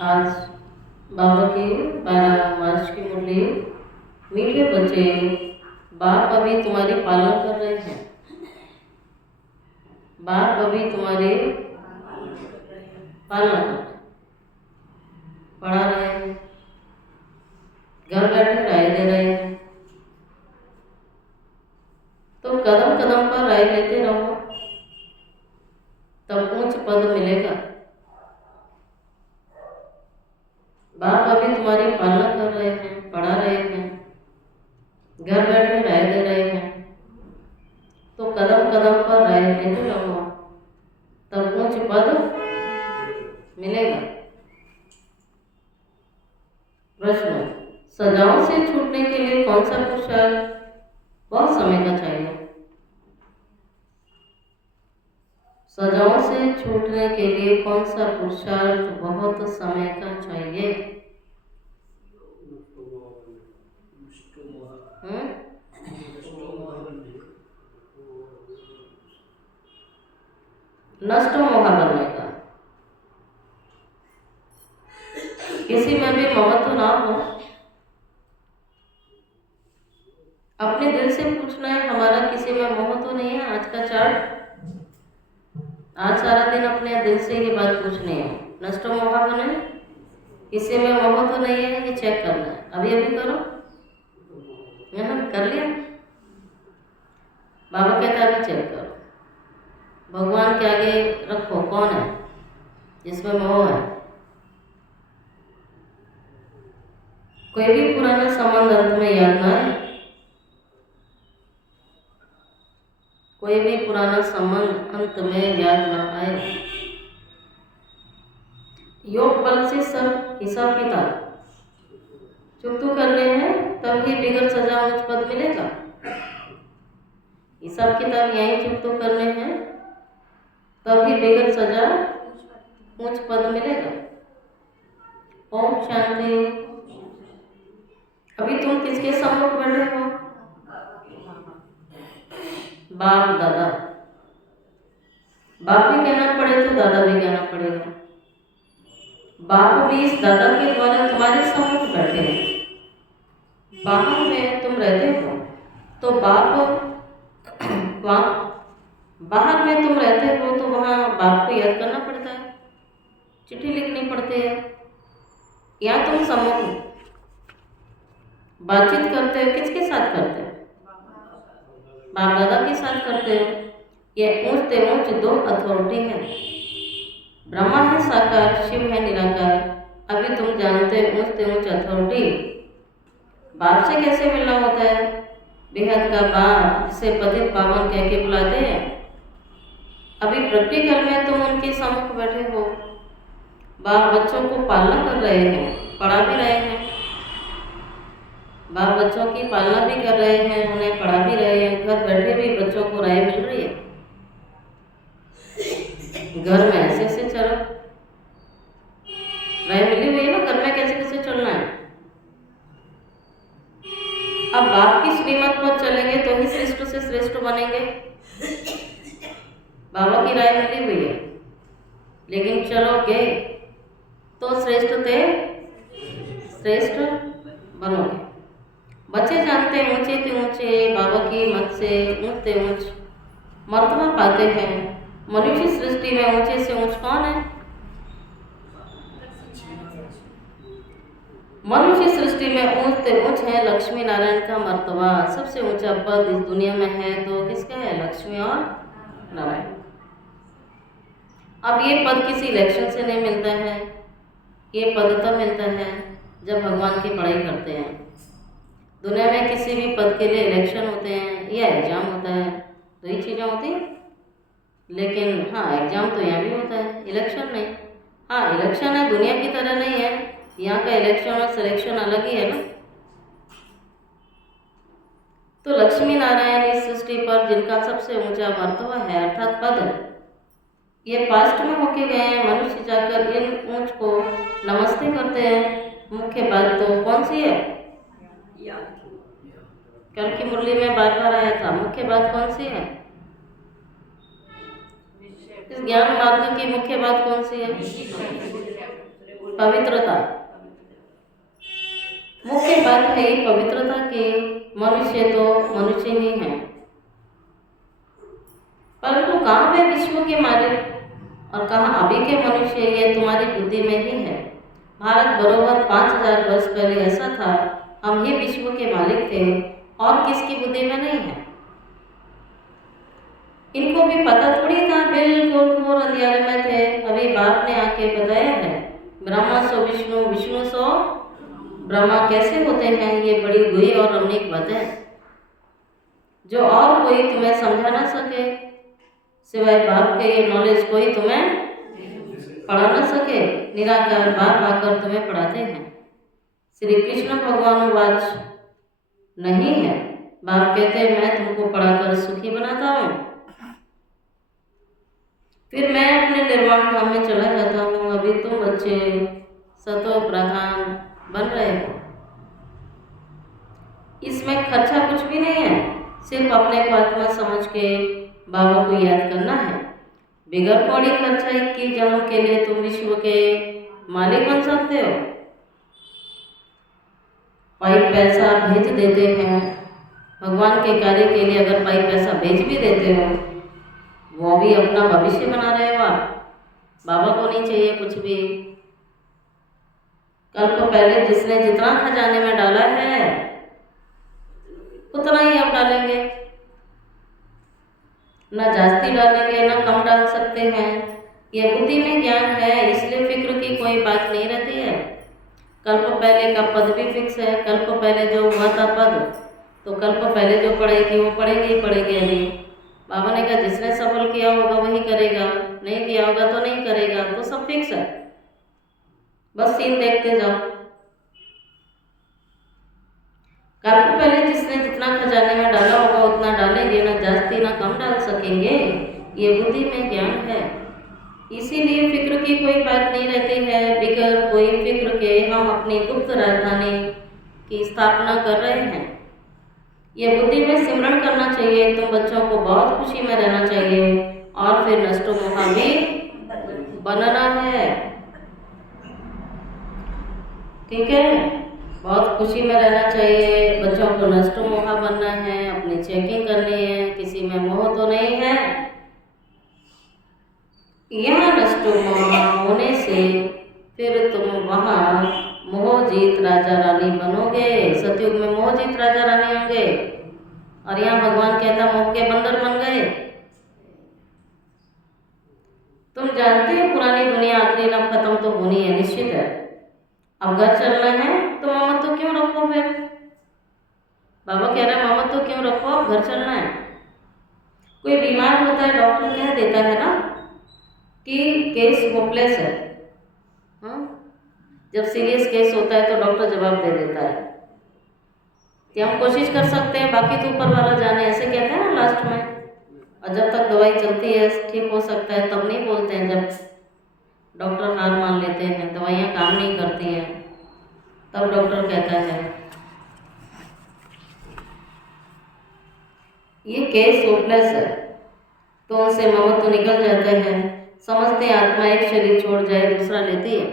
आज बाबा की 12 मार्च की मुरली। मीठे बच्चे, बाप अभी तुम्हारी पालना कर रहे हैं। बाप अभी तुम्हारी पालना कर रहे हैं, पढ़ा रहे हैं, घर बैठे राय दे रहे हैं। तो कदम कदम पर राय लेते रहो, तब उच्च पद मिलेगा। बाप अभी तुम्हारी पालना कर रहे हैं, पढ़ा रहे हैं, घर बैठे राय दे रहे हैं। तो कदम कदम पर राय लेते रहो, तब उच्च पद मिलेगा। प्रश्न, सजाओं से छूटने के लिए कौन सा पुरुषार्थ बहुत समय का चाहिए? सजाओं से छूटने के लिए कौन सा पुरुषार्थ बहुत समय का चाहिए? नष्ट मोह बनने का। किसी में भी ममत्व ना हो। अपने दिल से पूछना है, हमारा किसी में मोह तो नहीं है? आज का चार्ट, आज सारा दिन अपने दिल से ये बात पूछनी है। नष्ट मोह बने, किसी में मोह तो नहीं है, ये चेक करना है। अभी अभी करो। यहाँ कर लिया? बाबा कहता है अभी चेक करो। भगवान के आगे रखो, कौन है जिसमें मोह है? कोई भी पुराना संबंध अंत में याद ना आए। कोई भी पुराना संबंध अंत में याद ना आए। योग बल से सब हिसाब किताब चुकतू करने हैं, तभी बिगड़ सजा मुझ पद मिलेगा। हिसाब किताब यहीं चुकतू करने हैं, तभी बिगड़ सजा ऊंच पद मिलेगा। ओम शांति। अभी तुम किसके सम्मुख बैठे हो? बाप दादा। बाप भी कहना पड़े तो दादा भी कहना पड़ेगा। बाप भी इस दादा के द्वारा तुम्हारे सम्मुख बैठे हैं। बाहर में तुम रहते हो तो बाप वहाँ, बाहर में तुम रहते हो तो वहाँ बाप को याद करना पड़ता है, चिट्ठी लिखनी पड़ती है। यहाँ तुम सम्मुख बातचीत करते हो, किसके साथ करते हो? बाप दादा के साथ करते हो। ये ऊंच ते ऊंच दो अथॉरिटी है। ब्रह्मा है साकार, शिव है निराकार। अभी तुम जानते हो ऊंच ते ऊंच अथॉरिटी। बाप से कैसे मिलना होता है? बेहद का बाप, जिसे पतित पावन कह के बुलाते हैं। अभी प्रैक्टिकल में तुम उनके सम्मुख बैठे हो। बाप बच्चों को पालना कर रहे हैं, पढ़ा भी रहे हैं। बाप बच्चों की पालना भी कर रहे हैं, उन्हें पढ़ा भी रहे हैं। घर बैठे भी बच्चों को राय मिल रही है। घर में ऐसे ऐसे चलो, राय मिली हुई है ना, घर में कैसे कैसे चलना है। अब बाप की श्रीमत पर चलेंगे तो ही श्रेष्ठ से श्रेष्ठ बनेंगे। बाबा की राय मिली हुई है, लेकिन चलोगे तो श्रेष्ठ थे श्रेष्ठ बनोगे। बच्चे जानते हैं ऊंचे ते ऊंचे बाबा की मत से ऊंच ते ऊंच मर्तबा पाते हैं। मनुष्य सृष्टि में ऊंचे से ऊंच कौन है? मनुष्य सृष्टि में ऊंच ते ऊंच है लक्ष्मी नारायण का मर्तबा। सबसे ऊंचा पद इस दुनिया में है तो किसका है? लक्ष्मी और नारायण। अब ये पद किसी इलेक्शन से नहीं मिलता है। ये पद तब मिलता है जब भगवान की पढ़ाई करते हैं। दुनिया में किसी भी पद के लिए इलेक्शन होते हैं या एग्जाम होता है, दो ही चीज़ें होती हैं। लेकिन हाँ, एग्जाम तो यहाँ भी होता है, इलेक्शन नहीं। हाँ, इलेक्शन है, दुनिया की तरह नहीं है। यहाँ का इलेक्शन और सिलेक्शन अलग ही है ना। तो लक्ष्मी नारायण इस सृष्टि पर जिनका सबसे ऊंचा मर्तबा है अर्थात पद, ये पास्ट में होके गए हैं। मनुष्य जाकर इन ऊंच को नमस्ते करते हैं। मुख्य बात तो कौन सी है? कल की मुरली में बार बार आया था। मुख्य बात कौन सी है? इस ज्ञान मार्ग की मुख्य बात कौन सी है? पवित्रता। मुख्य बात है पवित्रता की। मनुष्य तो मनुष्य ही है, परंतु कहाँ वे विश्व के मालिक और कहाँ अभी के मनुष्य, ये तुम्हारी बुद्धि में ही है। भारत बरोबर 5000 वर्ष पहले ऐसा था, हम ही विश्व के मालिक थे और किसकी बुद्धि में नहीं है। इनको भी पता थोड़ी था, बिल्कुल घोर अंधियारे में थे। अभी बाप ने आके बताया है, ब्रह्मा सो विष्णु, विष्णु सो ब्रह्मा कैसे होते हैं। ये बड़ी गुई और रमणीक बात है जो और कोई तुम्हें समझा ना सके, सिवाय बाप के। ये नॉलेज कोई तुम्हें पढ़ा ना सके, निराकार बाप आकर तुम्हें पढ़ाते हैं। श्री कृष्ण भगवान वाच नहीं है। बाप कहते हैं मैं तुमको पढ़ाकर सुखी बनाता हूँ, फिर मैं अपने निर्वाण धाम में चला जाता हूँ। अभी तुम बच्चे सतो प्रधान बन रहे हो। इसमें खर्चा कुछ भी नहीं है, सिर्फ अपने को आत्मा समझ के बाबा को याद करना है। बिगर कौड़ी खर्चा 21 जन्म के लिए तुम विश्व के मालिक बन सकते हो। भाई पैसा भेज देते हैं भगवान के कार्य के लिए, अगर भाई पैसा भेज भी देते हो, वो भी अपना भविष्य बना रहे हो आप। बाबा को नहीं चाहिए कुछ भी। कल को पहले जिसने जितना खजाने में डाला है उतना ही अब डालेंगे, ना जास्ती डालेंगे ना कम डाल सकते हैं। ये बुद्धि में ज्ञान है, इसलिए फिक्र की कोई बात नहीं रहती है। कल को पहले का पद भी फिक्स है। कल को पहले जो हुआ था पद, तो कल को पहले जो पढ़ेगी वो पढ़ेगी ही पढ़ेगी। अभी बाबा ने कहा जिसने सफल किया होगा वही करेगा, नहीं किया होगा तो नहीं करेगा, तो सब फिक्स है। बस सीन देखते जाओ। कल को पहले जिसने जितना खजाने में डाला होगा उतना डालेंगे, ना जास्ती ना कम डाल सकेंगे। ये बुद्धि में ज्ञान है, इसीलिए फिक्र की कोई बात नहीं रहती है। बिगर कोई फिक्र के हम अपनी गुप्त राजधानी की स्थापना कर रहे हैं। ये बुद्धि में सिमरण करना चाहिए। तुम बच्चों को बहुत खुशी में रहना चाहिए और फिर नष्टो मोहा भी बनना है। ठीक है, बहुत खुशी में रहना चाहिए। बच्चों को नष्टो मोहा बनना है, अपनी चेकिंग करनी है, किसी में मोह तो नहीं है। यहाँ नष्टो मोहा होने से फिर तुम वहाँ मोह जीत राजा रानी बनोगे। सतयुग में मोह जीत राजा रानी होंगे और यहाँ भगवान कहता मोह के बंदर बन गए। तुम जानते हो पुरानी दुनिया आखिरी नब खत्म तो होनी है, निश्चित है। अब घर चलना है तो ममत तो क्यों रखो। फिर बाबा कह रहे हैं ममत तो क्यों रखो, अब घर चलना है। कोई बीमार होता है, डॉक्टर कह देता है ना कि केस होपलेस है। हाँ, जब सीरियस केस होता है तो डॉक्टर जवाब दे देता है कि हम कोशिश कर सकते हैं, बाकी तो ऊपर वाला जाने, ऐसे कहते हैं ना लास्ट में। और जब तक दवाई चलती है ठीक हो सकता है, तब नहीं बोलते हैं। जब डॉक्टर हार मान लेते हैं, दवाइयाँ काम नहीं करती हैं, तब डॉक्टर कहता है ये केस होपलेस है। तो उनसे ममत्व तो निकल जाता है। समझते हैं आत्मा एक शरीर छोड़ जाए दूसरा लेती है।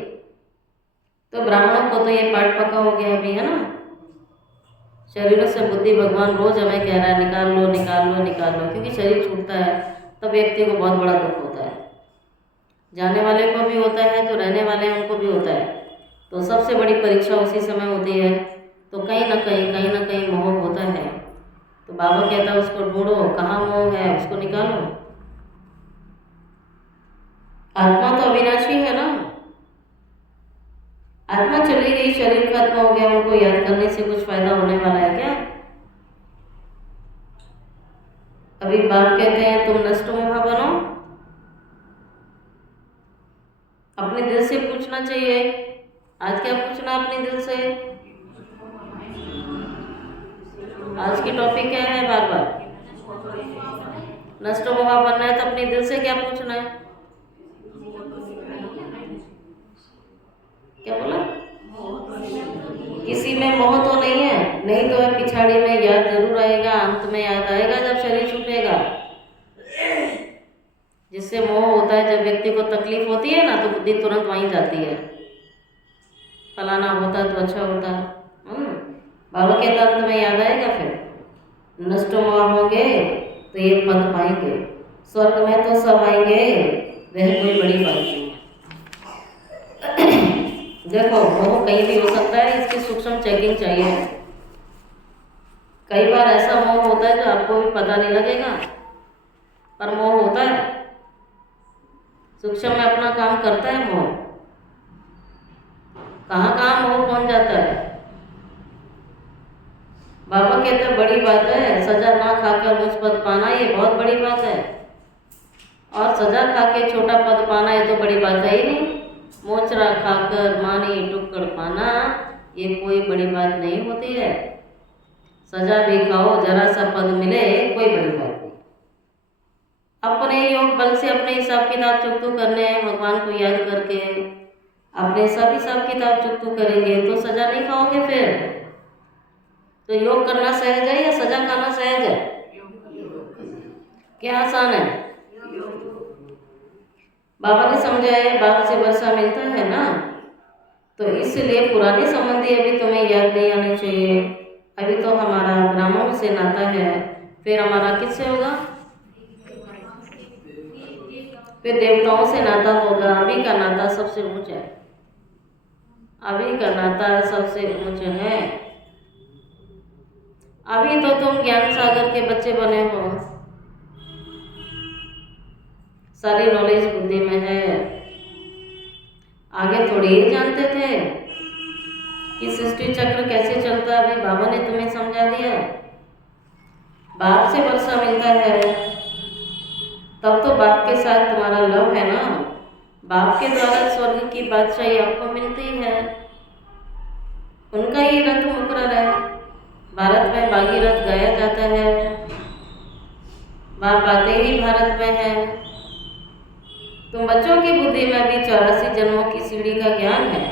तो ब्राह्मणों को तो ये पाठ पक्का हो गया अभी, है ना। शरीरों से बुद्धि भगवान रोज हमें कह रहा है निकाल लो निकाल लो निकाल लो, क्योंकि शरीर छूटता है तब व्यक्ति को बहुत बड़ा दुख होता है। जाने वाले को भी होता है, जो रहने वाले हैं उनको भी होता है। तो सबसे बड़ी परीक्षा उसी समय होती है। तो कहीं ना कहीं मोह होता है। तो बाबा कहता है उसको ढूंढो, कहाँ मोह है उसको निकालो। आत्मा तो अविनाशी है ना। आत्मा चली गई, शरीर खत्म हो गया, उनको याद करने से कुछ फायदा होने वाला है क्या। अभी बाप कहते हैं तुम नष्टो मोहा बनो। अपने दिल से पूछना चाहिए। आज क्या पूछना अपने दिल से। आज की टॉपिक क्या है, बार बार नष्टो मोहा बनना है, तो अपने दिल से क्या पूछना है। क्या बोला, किसी में मोह तो नहीं है, नहीं तो है पिछाड़ी में याद जरूर आएगा, अंत में याद आएगा जब शरीर छूटेगा। जिससे मोह होता है, जब व्यक्ति को तकलीफ होती है ना तो बुद्धि तुरंत वहीं जाती है। फलाना होता तो अच्छा होता। बाबा के अंत में याद आएगा फिर नष्ट होंगे तो ये पद पाएंगे, स्वर्ग में तो सब आएंगे, वह कोई बड़ी बात नहीं है। देखो मोह कहीं भी हो सकता है, इसकी सूक्ष्म चेकिंग चाहिए। कई बार ऐसा मोह होता है जो आपको भी पता नहीं लगेगा, पर मोह होता है, सूक्ष्म में अपना काम करता है मोह। कहाँ कहाँ मोह पहुंच जाता है। बाबा कहते हैं बड़ी बात है सजा ना खाकर उच्च पद पाना, ये बहुत बड़ी बात है। और सजा खा के छोटा पद पाना ये तो बड़ी बात है ही नहीं। मोचरा खाकर मानी टुक्कड़ पाना ये कोई बड़ी बात नहीं होती है। सजा भी खाओ, जरा सा पद मिले, कोई बड़ी बात नहीं। अपने योग बल से अपने हिसाब किताब चुकतू करने हैं, भगवान को याद करके अपने सब हिसाब किताब चुकतू करेंगे तो सजा नहीं खाओगे। फिर तो योग करना सहज है या सजा खाना सहज है? क्या आसान है? बाबा ने समझाया बाप से वर्षा मिलता है ना, तो इसलिए पुराने संबंधी अभी तुम्हें याद नहीं आने चाहिए। अभी तो हमारा ब्राह्मणों से नाता है, फिर हमारा किससे होगा? फिर देवताओं से नाता होगा। अभी का नाता सबसे ऊंचा है, अभी का नाता सबसे ऊंचा है। अभी तो तुम ज्ञान सागर के बच्चे बने हो, सारी नॉलेज बुद्धि में है। आगे थोड़ी ही जानते थे कि सृष्टि चक्र कैसे चलता है, अभी बाबा ने तुम्हें समझा दिया। बाप से वर्षा मिलता है तब तो बाप के साथ तुम्हारा लव है ना। बाप के द्वारा स्वर्ग की बादशाही आपको मिलती है, उनका ही रथ मुकर्रर है। भारत में भागीरथ गाया जाता है, बाप आते ही भारत में है। तुम बच्चों की बुद्धि में भी 84 जन्मों की सीढ़ी का ज्ञान है।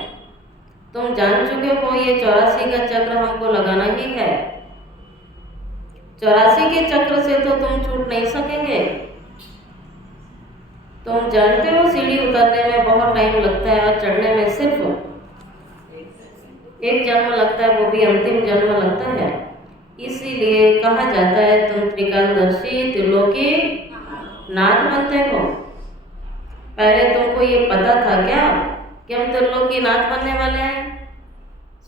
तुम जान चुके हो ये 84 का चक्र हमको लगाना ही है। 84 के चक्र से तो तुम छूट नहीं सकेंगे। तुम जानते हो सीढ़ी उतरने में बहुत टाइम लगता है और चढ़ने में सिर्फ एक जन्म लगता है, वो भी अंतिम जन्म लगता है। इसीलिए कहा जाता है तुम त्रिकालदर्शी त्रिलोकी नाथ बनते हो। पहले तुमको ये पता था क्या कि हम त्रिलोकी नाथ बनने वाले हैं?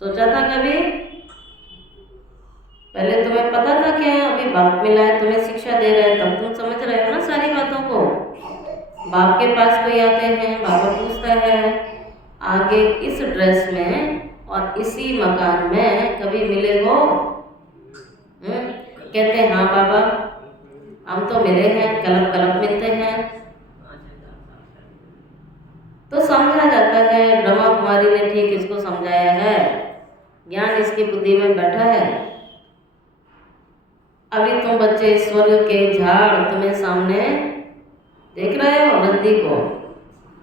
सोचा था कभी? पहले तुम्हें पता था क्या? अभी बाप मिला है, तुम्हें शिक्षा दे रहा है, तब तुम समझ रहे हो ना सारी बातों को। बाप के पास कोई आते हैं, बाबा पूछता है आगे इस ड्रेस में और इसी मकान में कभी मिले हो? कहते हैं हाँ बाबा हम तो मिले हैं, कलप कलप मिलते हैं। तो समझा जाता है ब्रह्मा कुमारी ने ठीक इसको समझाया है, ज्ञान इसकी बुद्धि में बैठा है। अभी तुम बच्चे स्वर्ग के झाड़ तुम्हें सामने देख रहे हो, नदी को।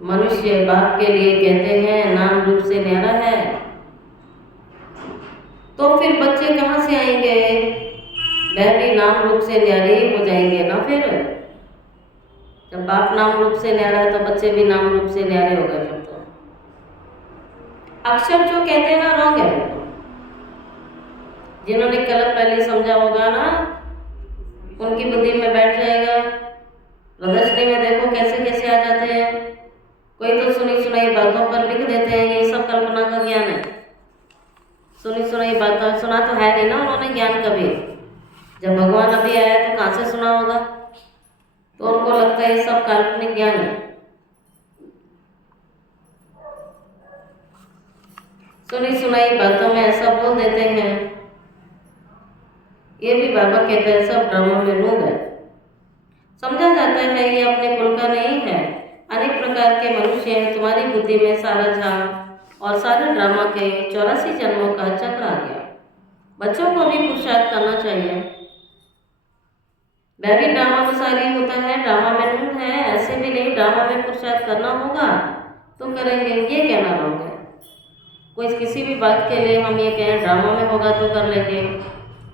मनुष्य बाप के लिए कहते हैं नाम रूप से न्यारा है, तो फिर बच्चे कहाँ से आएंगे? वह भी नाम रूप से न्यारे ही हो जाएंगे ना। फिर जब बाप नाम रूप से न्यारा है तो बच्चे भी नाम रूप से न्यारे हो गए। फिर तो अक्षर जो कहते हैं ना रॉन्ग है। जिन्होंने कलप पहले समझा होगा ना उनकी बुद्धि में बैठ जाएगा। प्रदर्शनी में देखो कैसे कैसे आ जाते हैं। कोई तो सुनी सुनाई बातों पर लिख देते हैं ये सब कल्पना का ज्ञान है। सुनी सुनाई बातें, सुना तो है नहीं ना उन्होंने ज्ञान कभी। जब भगवान अभी आया तो कहाँ से सुना होगा? तो उनको लगता है ये सब काल्पनिक ज्ञान है। सुनी सुनाई बातों में ऐसा बोल देते हैं। ये भी बाबा कहते हैं सब ड्रामा में नूब है। समझा जाता है ये अपने कुल का नहीं है, अनेक प्रकार के मनुष्य हैं। तुम्हारी बुद्धि में सारा झाड़ और सारे ड्रामा के 84 जन्मों का चक्र आ गया। बच्चों को भी पुरुषार्थ करना चाहिए। वह भी ड्रामा अनुसार ही होता है, ड्रामा में नून है, ऐसे भी नहीं। ड्रामा में पुरुषार्थ करना होगा तो करेंगे, ये कहना रॉन्ग है। कोई किसी भी बात के लिए हम ये कहें ड्रामा में होगा तो कर लेंगे।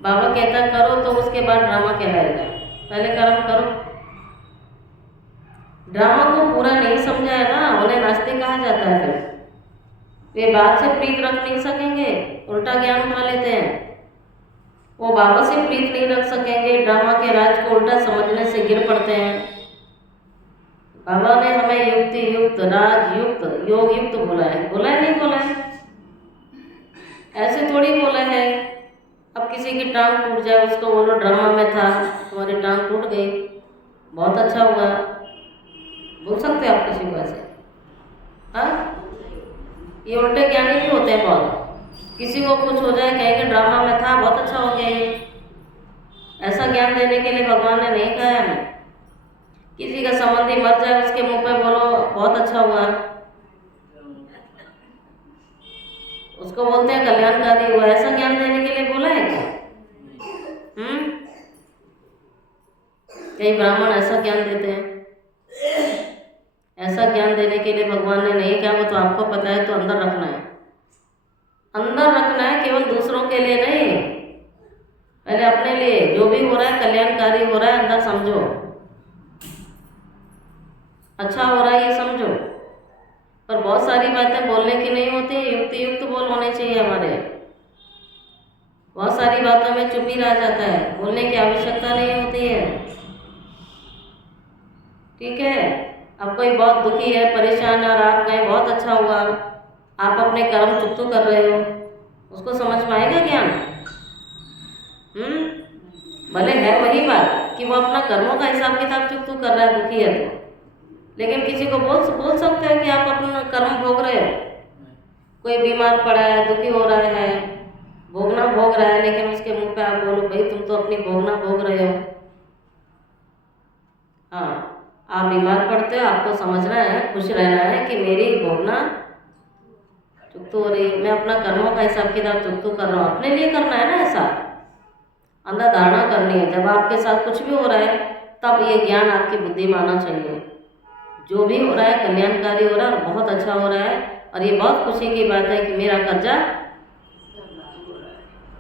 बाबा कहता करो तो उसके बाद ड्रामा कहलाएगा, पहले कर्म करो। ड्रामा को पूरा नहीं समझा है ना, उन्हें नास्तिक कहा जाता है। फिर वे बाप से प्रीत रख नहीं सकेंगे, उल्टा ज्ञान उठा लेते हैं। वो बाबा से प्रीत नहीं रख सकेंगे, ड्रामा के राज को उल्टा समझने से गिर पड़ते हैं। बाबा ने हमें युक्ति युक्त, राज युक्त, योग युक्त बोला है नहीं बोला है? ऐसे थोड़ी बोला है। अब किसी की टांग टूट जाए, उसको बोलो ड्रामा में था, तुम्हारी टांग टूट गई, बहुत अच्छा हुआ, बोल सकते आप किसी को ऐसे? हाँ, ये उल्टे ज्ञानी भी होते हैं बहुत। किसी को कुछ हो जाए, कहेंगे ड्रामा में था, बहुत अच्छा हो गया ये। ऐसा ज्ञान देने के लिए भगवान ने नहीं कहा है हमें। किसी का संबंधी मर जाए, उसके मुंह पे बोलो बहुत अच्छा हुआ, उसको बोलते हैं कल्याणकारी हुआ। ऐसा ज्ञान देने के लिए बोला है क्या? कई ब्राह्मण ऐसा ज्ञान देते हैं। ऐसा ज्ञान देने के लिए भगवान ने नहीं कहा। वो तो आपको पता है, तो अंदर रखना है, अंदर रखना है, केवल दूसरों के लिए नहीं, पहले अपने लिए। जो भी हो रहा है कल्याणकारी हो रहा है, अंदर समझो, अच्छा हो रहा है ये समझो। पर बहुत सारी बातें बोलने की नहीं होती, युक्ति युक्त बोल होने चाहिए हमारे। बहुत सारी बातों में चुप ही रह जाता है, बोलने की आवश्यकता नहीं होती है। ठीक है, अब कोई बहुत दुखी है, परेशान है, और आप कहें बहुत अच्छा हुआ, आप अपने कर्म चुप तो कर रहे हो, उसको समझ में आएगा ज्ञान? भले है वही बात कि वो अपना कर्मों का हिसाब किताब चुप तो कर रहा है, दुखी है तो, लेकिन किसी को बोल सकते हो कि आप अपना कर्म भोग रहे हो। कोई बीमार पड़ा है, दुखी हो रहा है, भोगना भोग रहा है, लेकिन उसके मुंह पे आप बोलो भाई तुम तो अपनी भोगना भोग रहे हो। हाँ, आप बीमार पड़ते हो, आपको समझना है, खुश रहना है कि मेरी भोगना चुप तो हो रही है, मैं अपना कर्मों का हिसाब किताब चुप तो कर रहा हूँ। अपने लिए करना है ना, ऐसा अंदर धारणा करनी है। जब आपके साथ कुछ भी हो रहा है, तब ये ज्ञान आपकी बुद्धि में आना चाहिए। जो भी हो रहा है कल्याणकारी हो रहा है और बहुत अच्छा हो रहा है, और ये बहुत खुशी की बात है कि मेरा कर्जा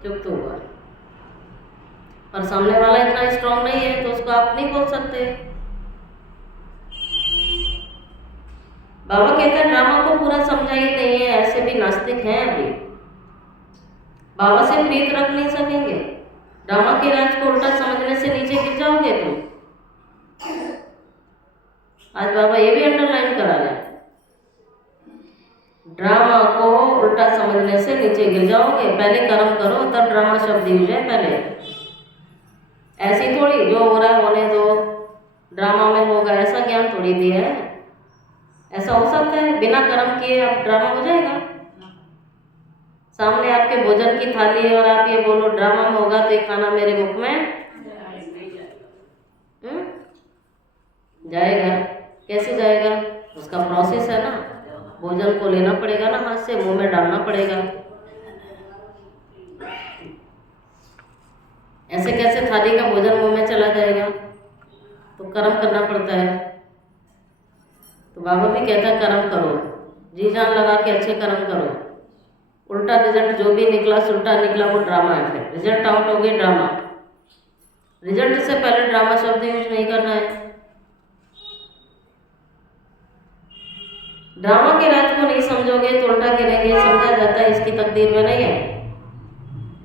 चुप तो हुआ। और सामने वाला इतना स्ट्रांग नहीं है तो उसको आप नहीं बोल सकते। बाबा कहते हैं ड्रामा को पूरा समझा ही नहीं है, ऐसे भी नास्तिक हैं अभी, बाबा से प्रीत रख नहीं सकेंगे। ड्रामा के राज को उल्टा समझने से नीचे गिर जाओगे तुम। आज बाबा ये भी अंडरलाइन करा रहे हैं, ड्रामा को उल्टा समझने से नीचे गिर जाओगे। पहले कर्म करो तब ड्रामा शब्द यूज है। पहले ऐसी थोड़ी जो हो रहा है होने दो, ड्रामा में होगा, ऐसा ज्ञान थोड़ी दिया है। ऐसा हो सकता है बिना कर्म किए अब ड्रामा हो जाएगा? सामने आपके भोजन की थाली है और आप ये बोलो ड्रामा में होगा तो ये खाना मेरे मुख में जाएगा? कैसे जाएगा? उसका प्रोसेस है ना, भोजन को लेना पड़ेगा ना, हाथ से मुंह में डालना पड़ेगा। ऐसे कैसे थाली का भोजन मुंह में चला जाएगा? तो कर्म करना पड़ता है। तो बाबा भी कहता है कर्म करो, जी जान लगा के अच्छे कर्म करो। उल्टा रिजल्ट जो भी निकला, उल्टा निकला, वो ड्रामा है। फिर रिजल्ट आउट हो गई ड्रामा। रिजल्ट से पहले ड्रामा शब्द यूज नहीं करना है। ड्रामा के राज को नहीं समझोगे तो उल्टा गिरेंगे, समझा जाता है इसकी तकदीर में नहीं है।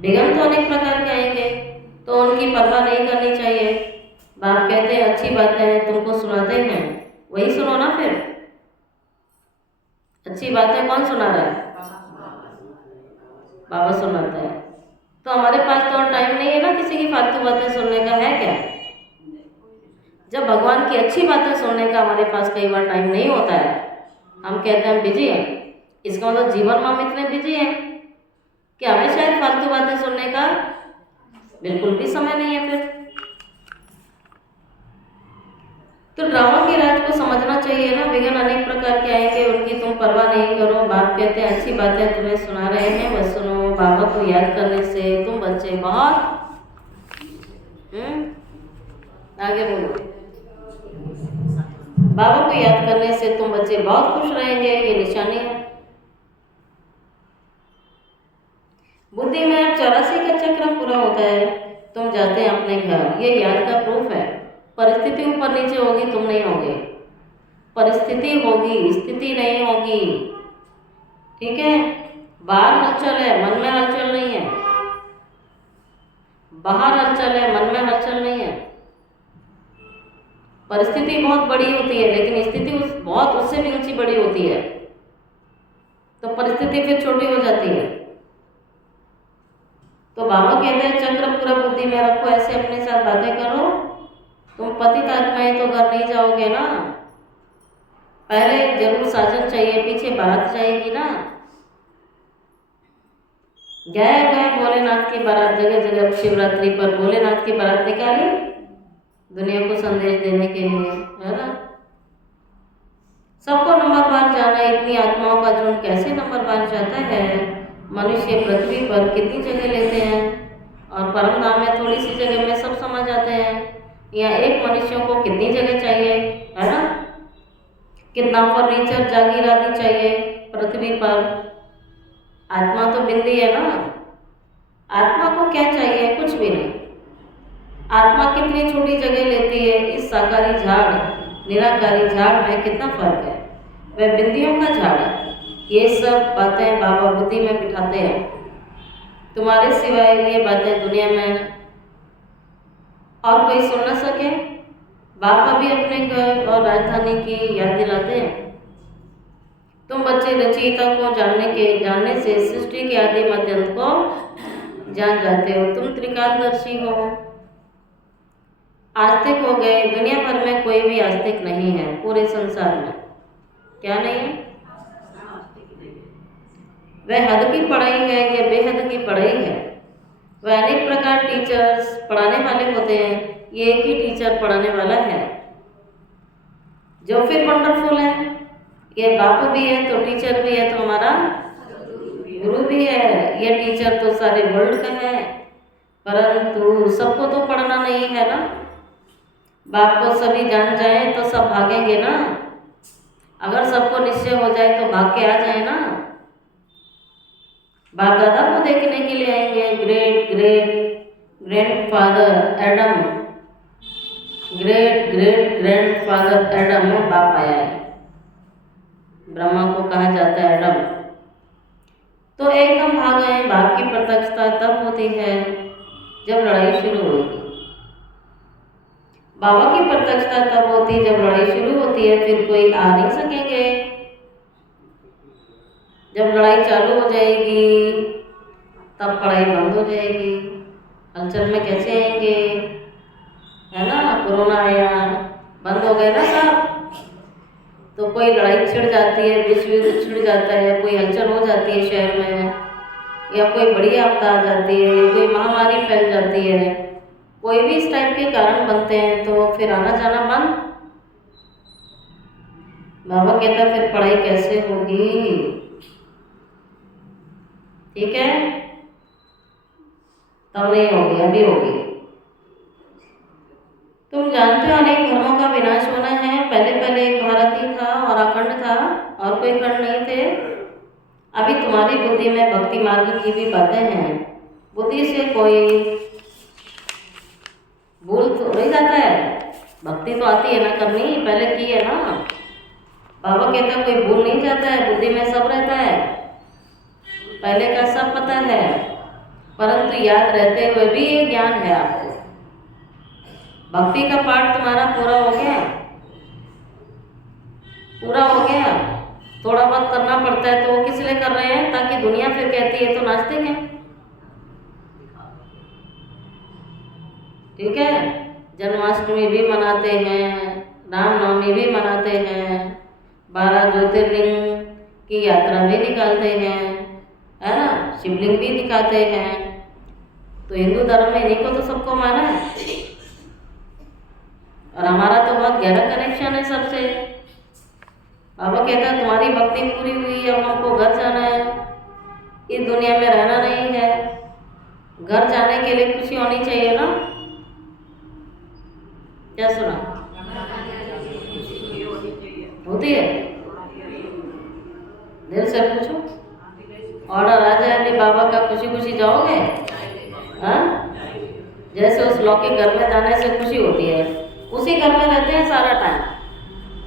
विघ्न तो अनेक प्रकार के आएंगे, तो उनकी परवाह नहीं करनी चाहिए। बाप कहते हैं अच्छी बातें तुमको सुनाते हैं, वही सुनो ना। फिर अच्छी बातें कौन सुना रहा है? बाबा सुनाता है। तो हमारे पास तो और टाइम नहीं है ना किसी की फालतू बातें सुनने का, है क्या? जब भगवान की अच्छी बातें सुनने का हमारे पास कई बार टाइम नहीं होता है, हम कहते हैं हम बिजी हैं, इसका मतलब जीवन में हम इतने बिजी हैं कि हमें शायद फालतू बातें सुनने का बिल्कुल भी समय नहीं है। फिर तो ड्रामा के राज को समझना चाहिए ना। विघ्न अनेक प्रकार के आएंगे, उनकी तुम परवाह नहीं करो। बाप कहते हैं अच्छी बातें तुम्हें सुना रहे हैं, बस सुनो। बाबा को याद करने से तुम बच्चे बहुत आगे बोलो। बाबा को याद करने से तुम बच्चे बहुत खुश रहेंगे, ये निशानी है। बुद्धि में 84 का चक्र पूरा होता है, तुम जाते हैं अपने घर, ये याद का प्रूफ है। परिस्थिति ऊपर नीचे होगी, तुम नहीं होगे। परिस्थिति होगी, स्थिति नहीं होगी। ठीक है, बाहर हलचल है, मन में हलचल नहीं है। बाहर हलचल है, मन में हलचल नहीं है। परिस्थिति बहुत बड़ी होती है, लेकिन स्थिति बहुत उससे भी ऊंची बड़ी होती है, तो परिस्थिति फिर छोटी हो जाती है। तो बाबा कहते हैं चक्र पूरा बुद्धि में रखो, ऐसे अपने साथ बातें करो। तुम पतित आत्माएं तो घर नहीं जाओगे ना, पहले जरूर साजन चाहिए, पीछे बारात जाएगी ना। गए गए भोलेनाथ की बारात, जगह जगह शिवरात्रि पर भोलेनाथ की बारात निकाली दुनिया को संदेश देने के लिए, है ना। सबको नंबरवार जाना, इतनी आत्माओं का झुंड कैसे नंबरवार जाता है। मनुष्य पृथ्वी पर कितनी जगह लेते हैं, और परम धाम में थोड़ी सी जगह में सब समा जाते हैं। यहाँ एक मनुष्यों को कितनी जगह चाहिए, है ना। कितना फर्नीचर जागीर आदि चाहिए पृथ्वी पर। आत्मा तो बिंदी है ना, आत्मा को क्या चाहिए, कुछ भी नहीं। आत्मा कितनी छोटी जगह लेती है, इस साकारी झाड़ निराकारी झाड़ में कितना फर्क है। वह बिंदियों का झाड़ है। ये सब बातें बाबा बुद्धि में बिठाते हैं। तुम्हारे सिवाय ये बातें दुनिया में और कोई सुन न सके। बाबा भी अपने घर और राजधानी की याद दिलाते हैं। तुम बच्चे रचयिता को जानने से सृष्टि के आदि मध्यंत को जान जाते हो। तुम त्रिकालदर्शी हो, आस्तिक हो गए। दुनिया भर में कोई भी आस्तिक नहीं है, पूरे संसार में। क्या नहीं है? वह हद की पढ़ाई है या बेहद की पढ़ाई है। वह अनेक प्रकार टीचर्स पढ़ाने वाले होते हैं, ये एक ही टीचर पढ़ाने वाला है, जो फिर वंडरफुल है। ये बाप भी है तो टीचर भी है, तो हमारा गुरु भी है। ये टीचर तो सारे वर्ल्ड का है, परंतु सबको तो पढ़ना नहीं है ना। बाप को सभी जान जाए तो सब भागेंगे ना। अगर सबको निश्चय हो जाए तो भाग के आ जाए ना। बाप दादा को देखने के लिए आएंगे। Great great grandfather Adam, great great grandfather Adam में बाप आया है। ब्रह्मा को कहा जाता है एडम। तो एकदम भाग आए। बाप की प्रत्यक्षता तब होती है जब लड़ाई शुरू होगी। बाबा की प्रत्यक्षता तब होती है जब लड़ाई शुरू होती है, फिर कोई आ नहीं सकेंगे। जब लड़ाई चालू हो जाएगी तब पढ़ाई बंद हो जाएगी। हलचल में कैसे आएंगे, है ना। कोरोना आया, बंद हो गए ना सब, तो कोई लड़ाई छिड़ जाती है, विश्व युद्ध छिड़ जाता है, कोई हलचल हो जाती है शहर में, या कोई बड़ी आपदा आ जाती है, कोई महामारी फैल जाती है, कोई भी इस टाइप के कारण बनते हैं, तो फिर आना जाना बंद। बाबा कहता फिर पढ़ाई कैसे होगी। ठीक है, तब नहीं होगी, अभी होगी। तुम जानते हो अनेक धर्मों का विनाश होना है। पहले पहले एक भारत ही था और अखंड था, और कोई खंड नहीं थे। अभी तुम्हारी बुद्धि में भक्ति मार्ग की भी बातें हैं। बुद्धि से कोई भूल तो नहीं जाता है। भक्ति तो आती है ना करनी, पहले की है ना। बाबा कहता कोई भूल नहीं जाता है, बुद्धि में सब रहता है, पहले का सब पता है, परंतु याद रहते हुए भी ये ज्ञान है आपको। भक्ति का पाठ तुम्हारा पूरा हो गया, पूरा हो गया। थोड़ा बहुत करना पड़ता है, तो वो किस लिए कर रहे हैं, ताकि दुनिया फिर कहती है तो नास्तिक है। ठीक है, जन्माष्टमी भी मनाते हैं, रामनवमी भी मनाते हैं, 12 ज्योतिर्लिंग की यात्रा भी निकालते हैं, है ना, शिवलिंग भी दिखाते हैं। तो हिंदू धर्म में इन्हीं को तो सबको माना है, और हमारा तो बहुत गहरा कनेक्शन है सबसे। बाबा कहता है तुम्हारी भक्ति पूरी हुई, अब हमको घर जाना है, इस दुनिया में रहना नहीं है। घर जाने के लिए खुशी होनी चाहिए ना। क्या सुना? होती है, दिल से पूछो। ऑर्डर आ जाए अभी बाबा का, खुशी खुशी जाओगे? हाँ, जैसे उस लौकिक घर में जाने से खुशी होती है, उसी घर में रहते हैं सारा टाइम,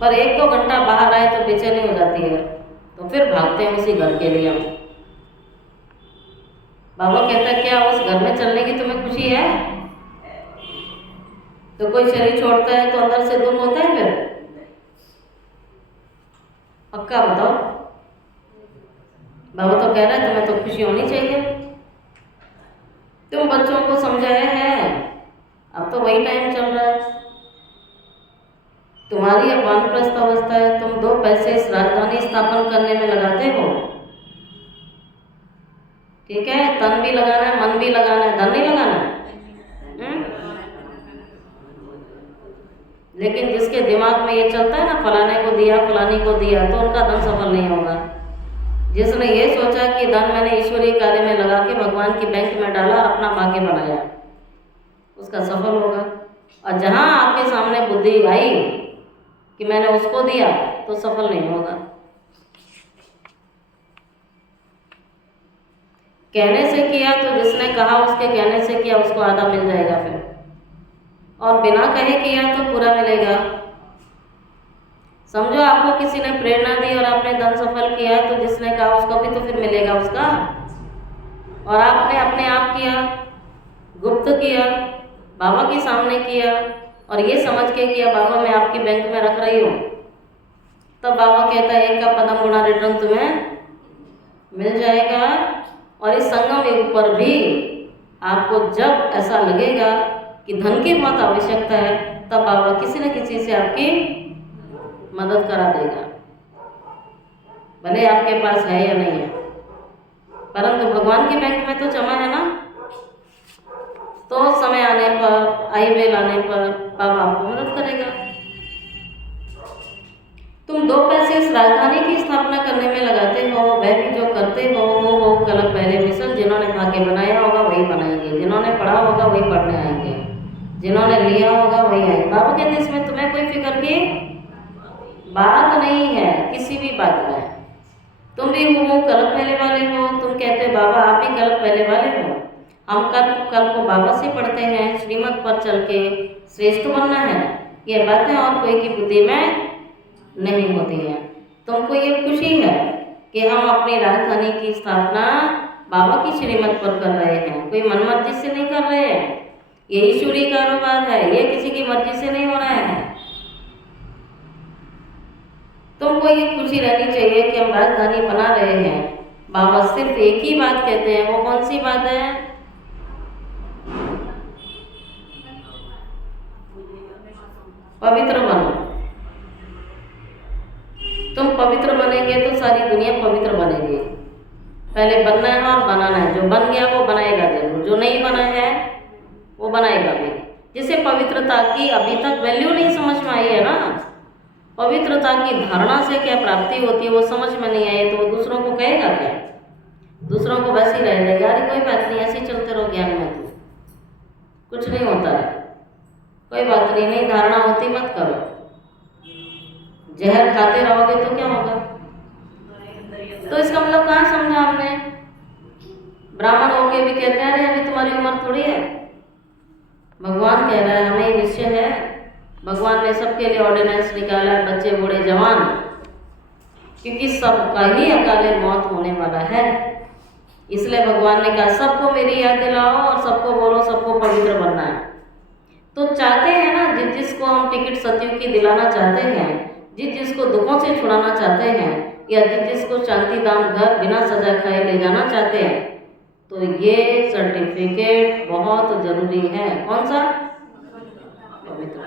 पर 1-2 घंटा बाहर आए तो बेचैनी हो जाती है। तो फिर भागते हैं उसी घर के लिए हम। बाबा कहता है क्या उस घर में चलने की तुम्हें खुशी है? तो कोई शरीर छोड़ता है तो अंदर से दुख होता है फिर? पक्का बताओ। बाबा तो कह रहा है तुम्हें तो खुशी होनी चाहिए। तुम बच्चों को समझाया है, अब तो वही टाइम चल रहा है। तुम्हारी अब वानप्रस्थ अवस्था है, तुम 2 पैसे इस राजधानी स्थापन करने में लगाते हो। ठीक है, तन भी लगाना है, मन भी लगाना है, धन नहीं लगाना है। लेकिन जिसके दिमाग में ये चलता है ना फलाने को दिया फलानी को दिया, तो उनका धन सफल नहीं होगा। जिसने ये सोचा कि धन मैंने ईश्वरीय कार्य में लगा के भगवान की बैंक में डाला और अपना भाग्य बनाया, उसका सफल होगा। और जहाँ आपके सामने बुद्धि आई कि मैंने उसको दिया, तो सफल नहीं होगा। कहने से किया तो जिसने कहा उसके कहने से किया उसको आधा मिल जाएगा फिर, और बिना कहे किया तो पूरा मिलेगा। समझो आपको किसी ने प्रेरणा दी और आपने धन सफल किया, तो जिसने कहा उसको भी तो फिर मिलेगा उसका। और आपने अपने आप किया, गुप्त किया, बाबा के सामने किया, और ये समझ के किया बाबा मैं आपकी बैंक में रख रही हूँ, तब बाबा कहता है 1 का पदम गुणा रिटर्न तुम्हें मिल जाएगा। और इस संगम युग पर भी आपको जब ऐसा लगेगा कि धन की बहुत आवश्यकता है, तब बाबा किसी न किसी से आपकी मदद करा देगा, भले आपके पास है या नहीं है। परंतु भगवान की बैंक में तो जमा है ना, तो समय आने पर, आई बेल आने पर बाबा आपको मदद करेगा। तुम 2 पैसे इस राजधानी की स्थापना करने में लगाते हो, वह भी जो करते हो वो कलम पहले मिसल जिन्होंने भाग्य बनाया होगा वही बनाएंगे, जिन्होंने पढ़ा होगा वही पढ़ने आएंगे, जिन्होंने लिया होगा वही आएंगे। बाबा कहते हैं इसमें तुम्हें कोई फिक्र की बात नहीं है, किसी भी बात में। तुम भी वो कल्प पहले वाले हो। तुम कहते हो बाबा आप भी कल्प पहले वाले हो। हम कल्प को बाबा से पढ़ते हैं, श्रीमत पर चल के श्रेष्ठ बनना है। ये बातें और कोई की बुद्धि में नहीं होती है। तुमको ये खुशी है कि हम अपनी राजधानी की स्थापना बाबा की श्रीमत पर कर रहे हैं, कोई मनमर्जी से नहीं कर रहे हैं। ये ईश्वरीय कारोबार है, ये किसी की मर्जी से नहीं हो रहा है। तुमको ये खुशी रहनी चाहिए कि हम राजधानी बना रहे हैं। बाबा सिर्फ एक ही बात कहते हैं, वो कौन सी बात है? पवित्र बनो। तुम पवित्र बनेंगे तो सारी दुनिया पवित्र बनेगी। पहले बनना है और बनाना है। जो बन गया वो बनाएगा जरूर, जो नहीं बना है वो बनाएगा भी। जिसे पवित्रता की अभी तक वैल्यू नहीं समझ में आई है ना, पवित्रता की धारणा से क्या प्राप्ति होती है वो समझ में नहीं आई, तो वो दूसरों को कहेगा क्या? दूसरों को वैसे ही रह देगा, अरे कोई बात नहीं, ऐसे ही चलते रहो ज्ञान में, तो कुछ नहीं होता है, कोई बात नहीं, नहीं धारणा होती मत करो। जहर खाते रहोगे तो क्या होगा? तो इसका मतलब कहाँ समझा हमने? ब्राह्मण होके भी कहते हैं अरे अभी तुम्हारी उम्र थोड़ी है। भगवान कह रहा है हमें निश्चय है, भगवान ने सबके लिए ऑर्डिनेंस निकाला है, बच्चे बूढ़े जवान, क्योंकि सबका ही अकाले मौत होने वाला है। इसलिए भगवान ने कहा सबको मेरी याद दिलाओ और सबको बोलो सबको पवित्र बनना है। तो चाहते हैं ना, जिसको हम टिकट सतयुग की दिलाना चाहते हैं, जिसको दुखों से छुड़ाना चाहते हैं, या जिसको शांति धाम घर बिना सजा खाए ले जाना चाहते हैं, तो ये सर्टिफिकेट बहुत जरूरी है। कौन सा? पवित्रता।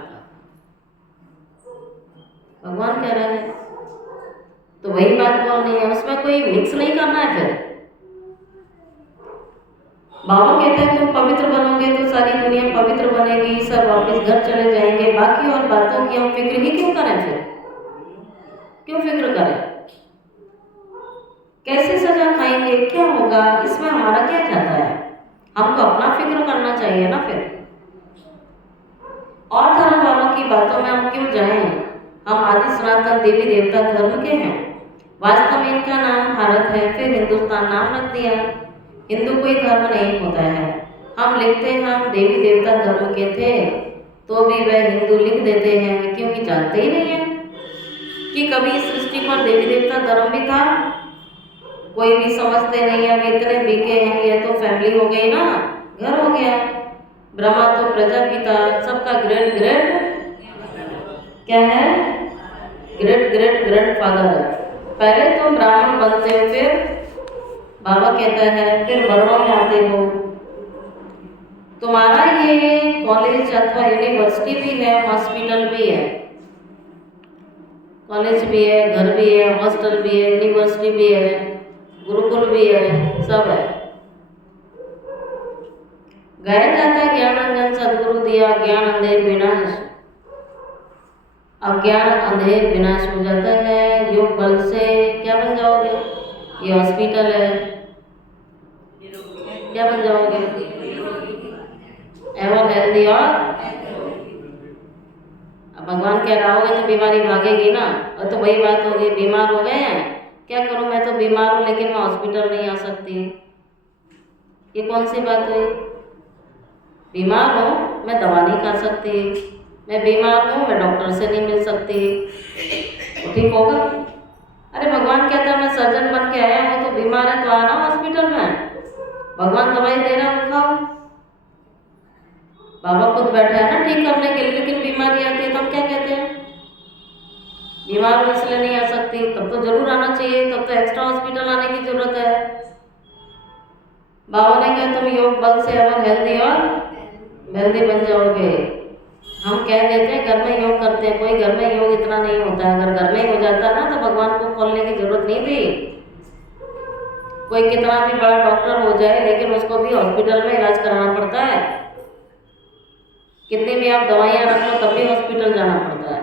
भगवान कह रहा है तो वही बात बोलनी है, उसमें कोई मिक्स नहीं करना है। फिर बाबा कहते हैं तुम पवित्र बनोगे तो सारी दुनिया पवित्र बनेगी, सब वापस घर चले जाएंगे। बाकी और बातों की हम फिक्र ही क्यों करें? फिर क्यों फिक्र करें? कैसे सजा खाएंगे, क्या होगा, इसमें हमारा क्या जाता है? हमको अपना फिक्र करना चाहिए ना। फिर और धर्म वालों की बातों में हम क्यों जाएं? हम आदि सनातन देवी देवता धर्म के हैं। वास्तव में इनका नाम भारत है, फिर हिंदुस्तान नाम रख दिया। हिंदू कोई धर्म नहीं होता है। हम लिखते हैं हम देवी देवता धर्म के थे, तो भी वह हिंदू लिख देते हैं, क्योंकि जानते ही नहीं है। कि कभी इस सृष्टि पर देवी देवता धर्म भी था? कोई भी समझते नहीं, अब इतने बीके हैं, ये तो फैमिली हो गई ना, घर हो गया। ब्रह्मा तो प्रजापिता, सबका ग्रेट ग्रेट क्या है, ग्रेट ग्रेट ग्रैंडफादर है। पहले तुम ब्राह्मण बनते हो, फिर बाबा कहता है फिर वर्णों में आते हो। तुम्हारा ये कॉलेज अथवा यूनिवर्सिटी भी है, हॉस्पिटल भी है, कॉलेज भी है, घर भी है, हॉस्टल भी है, यूनिवर्सिटी भी है, गुरुकुल भी है, सब है। गाया जाता है ज्ञान अंजन सदगुरु दिया, ज्ञान अंधेर विनाश, अज्ञान अंधेर विनाश हो जाता है। योग बल से क्या बन जाओगे? ये हॉस्पिटल है, क्या बन जाओगे? Ever healthy. और अब भगवान कह रहा होगा तो बीमारी भागेगी ना, और तो वही बात होगी, बीमार हो गए हैं, क्या करूं, मैं तो बीमार हूं लेकिन मैं हॉस्पिटल नहीं आ सकती। ये कौन सी बात हुई? बीमार हूं, मैं दवा नहीं खा सकती, मैं बीमार हूं, मैं डॉक्टर से नहीं मिल सकती, तो ठीक होगा? अरे भगवान कहता है मैं सर्जन बन के आया हूं, तो बीमार है तो आना हॉस्पिटल में, भगवान दवाई दे रहा है, खाओ। बाबा खुद बैठा है ना ठीक करने के लिए, लेकिन बीमारी आती है तो हम क्या कहते हैं? बीमार हूं इसलिए नहीं आ सकती, तब तो जरूर आना चाहिए, तब तो एक्स्ट्रा हॉस्पिटल आने की जरूरत है। बाबा ने कहा तुम योग बल से एवर हेल्दी और वेल्दी बन जाओगे। हम कह देते हैं घर में योग करते हैं, कोई घर में योग इतना नहीं होता है। अगर घर में ही हो जाता ना तो भगवान को खोलने की जरूरत नहीं थी। कोई कितना भी बड़ा डॉक्टर हो जाए लेकिन उसको भी हॉस्पिटल में इलाज कराना पड़ता है। कितनी भी आप दवाइयाँ रख लो तब भी हॉस्पिटल जाना पड़ता है।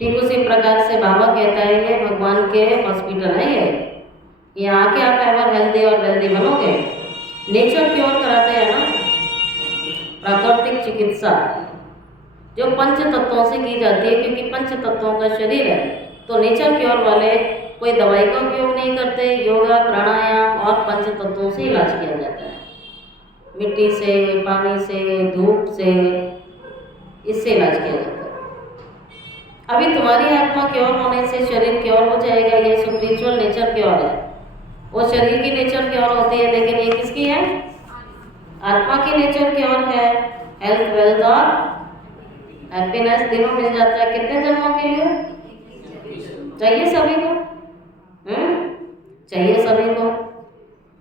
ठीक उसी प्रकार से बाबा कहता है ये भगवान के हॉस्पिटल है, ये आके आप एवर हेल्दी और वेल्दी बनोगे। नेचर क्योर कराते हैं ना, प्राकृतिक चिकित्सा जो पंच तत्वों से की जाती है, क्योंकि पंच तत्वों का शरीर है, तो नेचर क्योर वाले कोई दवाई का उपयोग नहीं करते, योगा प्राणायाम और पंच तत्वों से इलाज किया जाता है। मिट्टी से, पानी से, धूप से, इससे इलाज किया जाता है। अभी तुम्हारी आत्मा क्योर होने से शरीर क्योर हो जाएगा, ये स्पिरिचुअल नेचर क्योर है। वो शरीर की नेचर क्योर होती है, लेकिन ये किसकी है? आत्मा की नेचर क्योर है। हेल्थ, वेल्थ और हैप्पीनेस तीनों मिल जाता है। कितने जन्मों के लिए चाहिए? सभी को चाहिए, सभी को।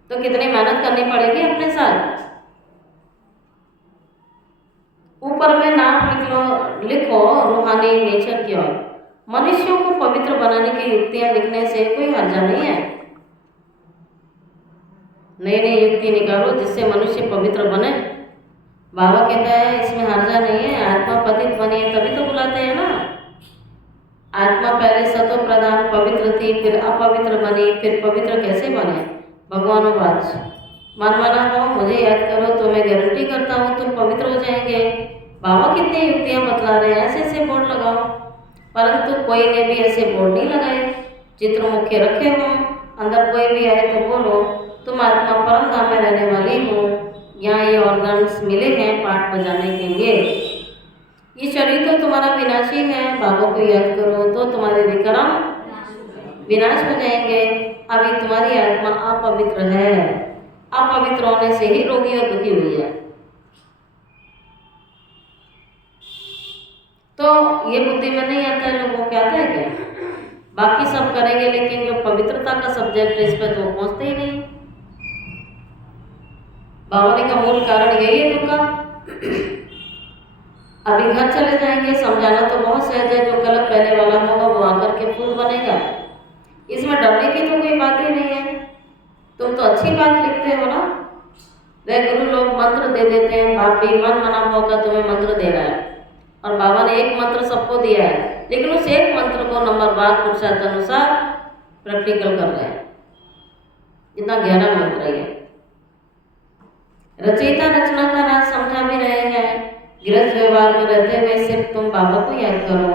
तो कितनी मेहनत करनी पड़ेगी अपने साथ। ऊपर में नाम लिखो रूहानी नेचर क्योर। मनुष्यों को पवित्र बनाने की युक्तियां लिखने से कोई हर्जा नहीं है। नई नई युक्ति निकालो जिससे मनुष्य पवित्र बने। बाबा कहता है इसमें हर्जा नहीं है। आत्मा पतित बनी है तभी तो बुलाते हैं ना। आत्मा पहले सतो प्रधान पवित्र थी, फिर अपवित्र बनी, फिर पवित्र कैसे बने? भगवानुवाच मनमाना हो, मुझे याद करो तो मैं गारंटी करता हूँ तुम पवित्र हो जाएंगे। बाबा कितनी युक्तियाँ बतला रहे हैं, ऐसे ऐसे बोर्ड लगाओ, परंतु कोई ने भी ऐसे बोर्ड नहीं लगाए। चित्र मुख्य रखे हों, अंदर कोई भी आए तो बोलो तुम आत्मा परम धाम में रहने वाली हो। यहाँ ये ऑर्गन्स मिले हैं पाठ बजाने के लिए। ये शरीर तो तुम्हारा विनाशी है, बाबा को याद करो तो तुम्हारे विक्रम विनाश हो जाएंगे। अभी तुम्हारी आत्मा अपवित्र है, अपवित्र होने से ही रोगी और दुखी हुई है। तो ये बुद्धि में नहीं आता है लोगों को, क्या आता है क्या? बाकी सब करेंगे लेकिन जो पवित्रता का सब्जेक्ट है इस पर तो पहुंचते ही नहीं। बाबा ने का मूल कारण यही है दुख का। अभी घर चले जाएंगे, समझाना तो बहुत सहज है, जो कलप पहले वाला होगा वो आकर के फूल बनेगा। इसमें डरने की तो कोई बात ही नहीं है। तुम तो अच्छी बात लिखते हो ना। वे गुरु लोग मंत्र दे देते हैं, बाप भी मन मना होकर तुम्हें मंत्र दे रहा है, और बाबा ने एक मंत्र सबको दिया है, लेकिन उस एक मंत्र को नंबरवार पुरुषार्थ अनुसार प्रैक्टिकल कर रहे हैं। इतना गहरा मंत्र है। रचयिता रचना का राज समझा भी रहे हैं। गृहस्थ व्यवहार में रहते हुए सिर्फ तुम बाबा को याद करो,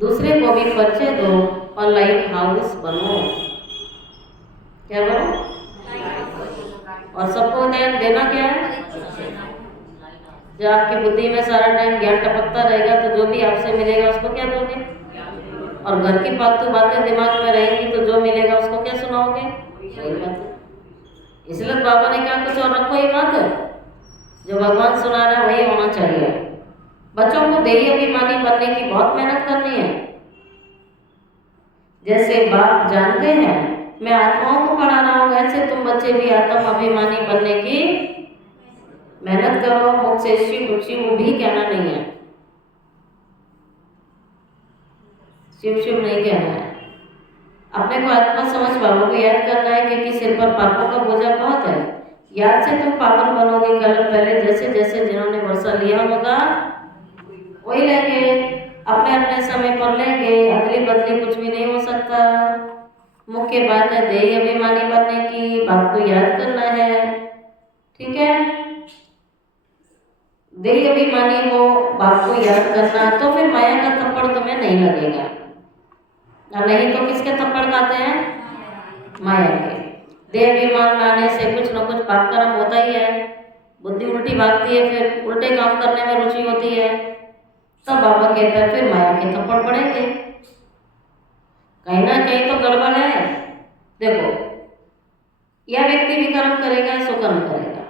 दूसरे को भी परिचय दो और लाइट हाउस बनो। क्या बनो? और सबको देना क्या है? जब आपकी बुद्धि में सारा टाइम ज्ञान टपकता रहेगा तो जो भी आपसे मिलेगा उसको क्या दोगे? और घर की फालतू बातें दिमाग में रहेंगी तो जो मिलेगा उसको क्या सुनाओगे? वही बात है। इसलिए बाबा ने कहा कुछ और रखो ही मत, जो भगवान सुना रहा है वही होना चाहिए। बच्चों को ध्येय अभिमानी बनने की बहुत मेहनत करनी है। जैसे बाप जानते हैं मैं आत्माओं को पढ़ा रहा हूँ, ऐसे तुम बच्चे भी आत्म अभिमानी बनने की मेहनत करो। मुख से शिव शिव भी कहना नहीं है, शिव शिव नहीं कहना है। अपने को आत्मा समझ बाबा को याद करना है, क्योंकि सिर पर पापों का बोझा बहुत है। याद से तुम पावन बनोगे। कल पहले जैसे जैसे जिन्होंने वर्षा लिया होगा वही लेंगे, अपने अपने समय पर लेंगे। अदली बदली कुछ भी नहीं हो सकता। मुख्य बात है ध्येय अभिमानी बनने की, बाप को याद करना है। ठीक है, ध्येय अभिमानी हो, बाप को याद करना, तो फिर माया का थप्पड़ तुम्हें नहीं लगेगा। नहीं तो किसके थप्पड़ खाते हैं? माया के। देह अभिमान लाने से कुछ न कुछ पाप कर्म होता ही है। बुद्धि उल्टी भागती है, फिर उल्टे काम करने में रुचि होती है। तब बाबा कहता है फिर माया के थप्पड़ पड़ेंगे। कहीं ना कहीं तो गड़बड़ है। देखो, यह व्यक्ति विकर्म करेगा, सुकर्म करेगा।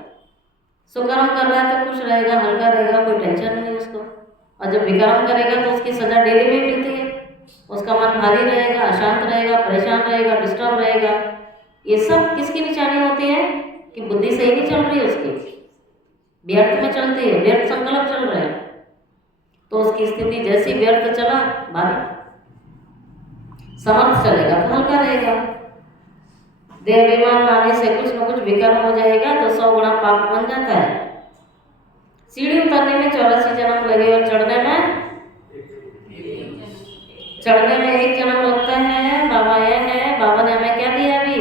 सुकर्म कर रहा है तो खुश रहेगा, हल्का रहेगा, कोई टेंशन नहीं उसको। और जब विकर्म करेगा तो उसकी सजा डेली में मिलती है। उसका मन भारी रहेगा, अशांत रहेगा, परेशान रहेगा, डिस्टर्ब रहेगा। ये सब किसकी निशानी होती है कि बुद्धि सही नहीं चल रही है उसकी, व्यर्थ में चलती है, व्यर्थ संकल्प चल रहे हैं। तो उसकी स्थिति जैसी व्यर्थ चला भारी, समर्थ चलेगा तो हल्का रहेगा। देह अभिमान लाने से कुछ न कुछ विकर्म हो जाएगा तो 100 गुना पाप बन जाता है। सीढ़ी उतरने में 84 जन्म लगे और चढ़ने में 1 जन्म लगता है। बाबा यह है, बाबा ने हमें क्या दिया अभी?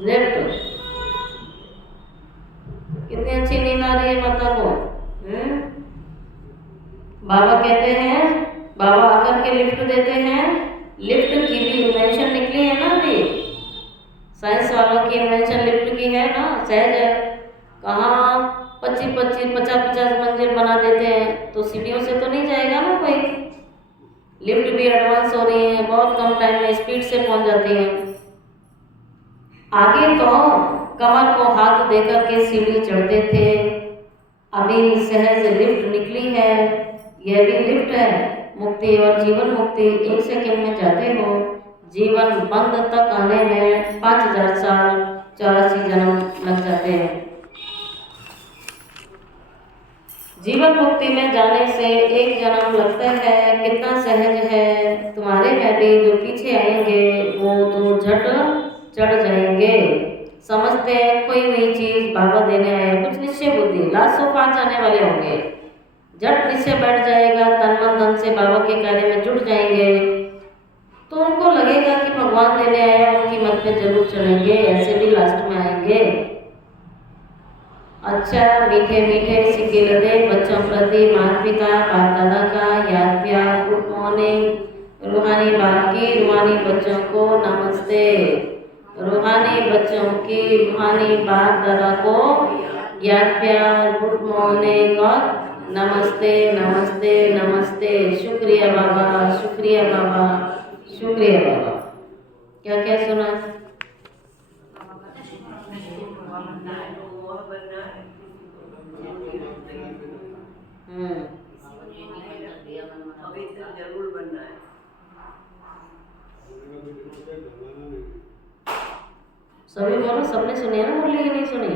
लिफ्ट। कितनी अच्छी नींद आ रही है माता को। बाबा कहते हैं, बाबा आकर के लिफ्ट देते हैं। लिफ्ट की भी इन्वेंशन निकली है ना अभी, साइंस वालों की इन्वेंशन लिफ्ट की है ना, सहज है। कहाँ 25-25, 50-50 मंजिल बना देते हैं, तो सीढ़ियों से तो नहीं जाएगा ना कोई। लिफ्ट भी एडवांस हो रही है, बहुत कम टाइम में स्पीड से पहुंच जाती है। आगे तो कमर को हाथ देकर के सीढ़ी चढ़ते थे, अभी सहज लिफ्ट निकली है। यह भी लिफ्ट है। मुक्ति और जीवन मुक्ति 1 सेकंड में जाते हो। जीवन बंद तक आने में 5000 साल 84 जन्म लग जाते हैं। जीवन मुक्ति में जाने से 1 जन्म लगता है। कितना सहज है। तुम्हारे में भी जो पीछे आएंगे वो तो झट चढ़ जाएंगे। समझते हैं कोई नई चीज बाबा देने आया, कुछ निश्चय बुद्धि, लास्ट 105 आने वाले होंगे। झट निश्चय बैठ जाएगा, तन मन धन से बाबा के कार्य में जुट जाएंगे, तो उनको लगेगा कि भगवान देने आया, उनकी मत पे जरूर चलेंगे। ऐसे भी लास्ट में आएंगे। अच्छा, मीठे मीठे सिक्के लगे बच्चों प्रति माता पिता बाप दादा का याद प्यार, गुड मॉर्निंग। रूहानी बाप की रूहानी बच्चों को नमस्ते। रूहानी बच्चों की रूहानी बाप दादा को याद प्यार, गुड मॉर्निंग और नमस्ते नमस्ते नमस्ते। शुक्रिया बाबा, शुक्रिया बाबा, शुक्रिया बाबा। क्या क्या सुना? जरूर बनना है। सभी बोलो, सबने सुनी है ना मुरली की नहीं सुनी?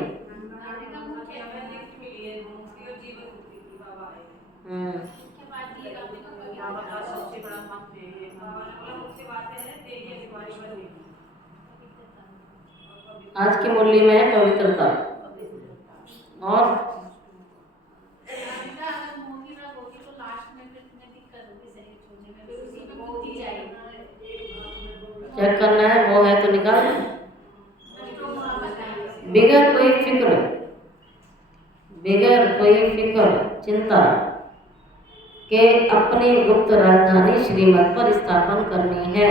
आज की मुरली में है पवित्रता। और चेक करना है, वो है तो निकाल। बिगर कोई फिक्र, बिगर कोई फिक्र चिंता के अपनी गुप्त राजधानी श्रीमत पर स्थापन करनी है।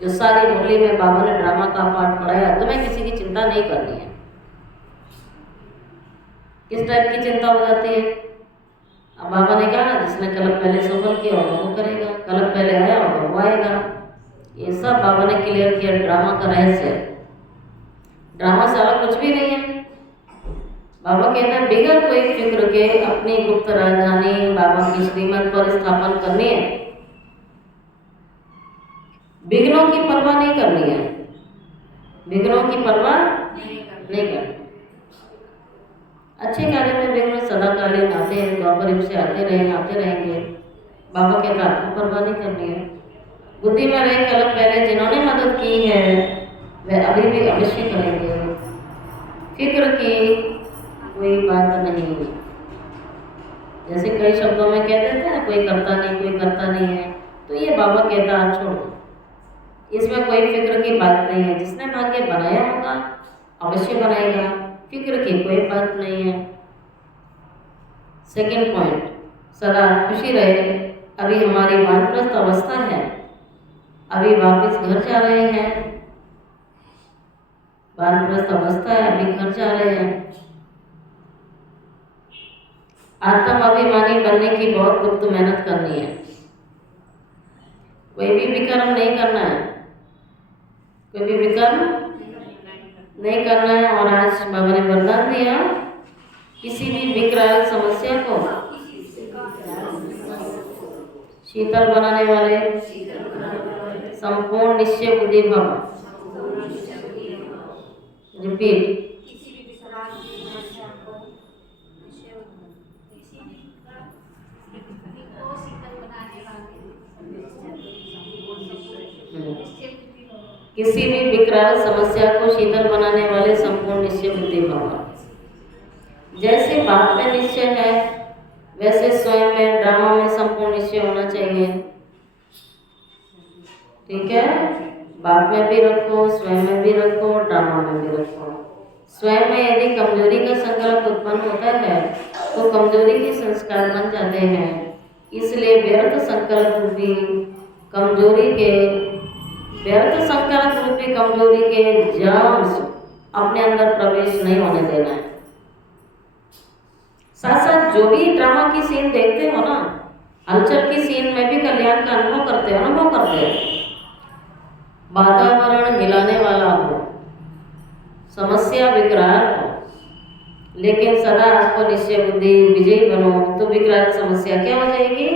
जो सारी मुरली में बाबा ने ड्रामा का पाठ पढ़ाया, तुम्हें किसी की चिंता नहीं करनी है। किस टाइप की चिंता हो जाती है? अब बाबा ने कहा जिसने कलप पहले सफल किया होगा वो करेगा, कलप पहले आया होगा वो आएगा। ये सब बाबा ने क्लियर किया ड्रामा का रहस्य। ड्रामा से अलग कुछ भी नहीं है। बाबा कहता है बिगड़ कोई फिक्र के अपनी गुप्त राजधानी बाबा की श्रीमत पर स्थापन करनी है। विघ्नों की परवाह नहीं करनी है, विघ्नों की परवाह नहीं करनी। अच्छे कार्य में विघ्न सदाकालीन आते हैं, द्वापर युग से आते रहेंगे। बाबा कहता आपको परवाह नहीं करनी है। बुद्धि में रहे कलप पहले जिन्होंने मदद की है वह अभी भी अवश्य करेंगे। फिक्र की कोई बात नहीं। जैसे कई शब्दों में कह देते हैं कोई करता नहीं है, तो ये बाबा कहता आप छोड़ दो, इसमें कोई फिक्र की बात नहीं है। जिसने भाग्य बनाया होगा अवश्य बनाएगा, फिक्र की कोई बात नहीं है। सेकंड पॉइंट, सदा खुशी रहे। अभी हमारी वानप्रस्थ अवस्था है, अभी वापस घर जा रहे हैं। वानप्रस्थ अवस्था है, अभी घर जा रहे हैं। आत्म अभिमानी बनने की बहुत गुप्त मेहनत करनी है। कोई भी विकर्म नहीं करना है, कोई भी विकर्म नहीं करना है। और आज बाबा ने वरदान दिया किसी भी विकराल समस्या को शीतल बनाने वाले संपूर्ण निश्चय बुद्धि भव। रिपीट, किसी भी विकराल समस्या को शीतल बनाने वाले संपूर्ण निश्चय बुद्धि भव। जैसे बाप में निश्चय है वैसे स्वयं में ड्रामा में संपूर्ण निश्चय होना चाहिए। ठीक है, बाप में भी रखो, स्वयं में भी रखो, ड्रामा में भी रखो। स्वयं में यदि कमजोरी का संकल्प उत्पन्न होता है तो कमजोरी के संस्कार बन जाते हैं। इसलिए व्यर्थ संकल्प रूपी कमजोरी के जर्म्स अपने अंदर प्रवेश नहीं होने देना है। साथ साथ जो भी ड्रामा की सीन देखते हो ना, हलचल की सीन में भी कल्याण का अनुभव करते हो। वातावरण हिलाने वाला हो, समस्या विकराल हो, लेकिन सदा आपको निश्चय बुद्धि विजयी बनो तो विकराल समस्या क्या हो जाएगी?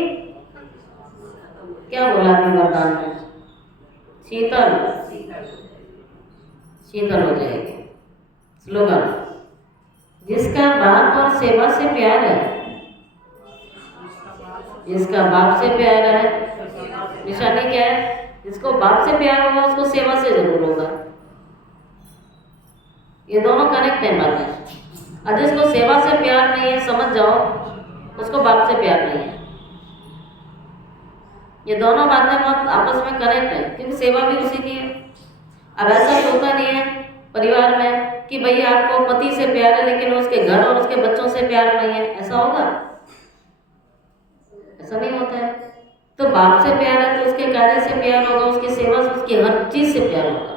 क्या बोला अभी वरदान में? शीतल हो जाएगी। स्लोगन, जिसका बाप और सेवा से प्यार है, जिसका बाप से प्यार है, निशानी क्या है? जिसको बाप से प्यार होगा उसको सेवा से जरूर होगा। ये दोनों कनेक्ट है बातें। और जिसको सेवा से प्यार नहीं है, समझ जाओ उसको बाप से प्यार नहीं है। ये दोनों बातें बहुत आपस में कनेक्ट है, क्योंकि सेवा भी उसी की है। अब ऐसा तो होता नहीं है परिवार में कि भैया आपको पति से प्यार है लेकिन उसके घर और उसके बच्चों से प्यार नहीं है, ऐसा होगा? ऐसा नहीं होता है। तो बाप से प्यार है तो उसके कार्य से प्यार होगा, उसकी सेवा से, उसकी हर चीज से प्यार होगा।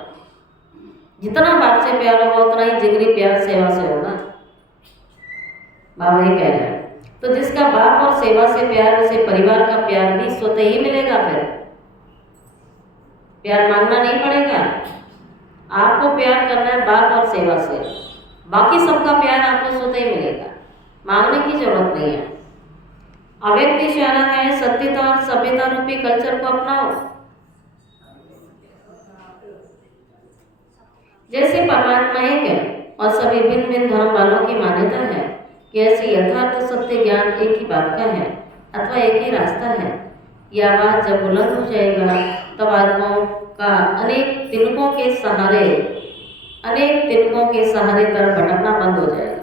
जितना बाप से प्यार होगा उतना ही जिगरी प्यार सेवा से होगा। बाबा ये कह रहे हैं। तो जिसका बाप और सेवा से प्यार, उसे परिवार का प्यार भी स्वतः ही मिलेगा। फिर प्यार मांगना नहीं पड़ेगा, आपको प्यार करना है बाप और सेवा से, बाकी सबका प्यार आपको स्वतः ही मिलेगा, मांगने की जरूरत नहीं है। अव्यक्त इशारा है सत्यता और सभ्यता रूपी कल्चर को अपनाओ। जैसे परमात्मा एक है और सभी भिन्न भिन्न धर्म वालों की मान्यता है कि ऐसे यथार्थ सत्य ज्ञान एक ही बात का है अथवा एक ही रास्ता है। यह बात जब बुलंद हो जाएगा तब आत्माओं का अनेक तिनकों के सहारे तरफ भटकना बंद हो जाएगा।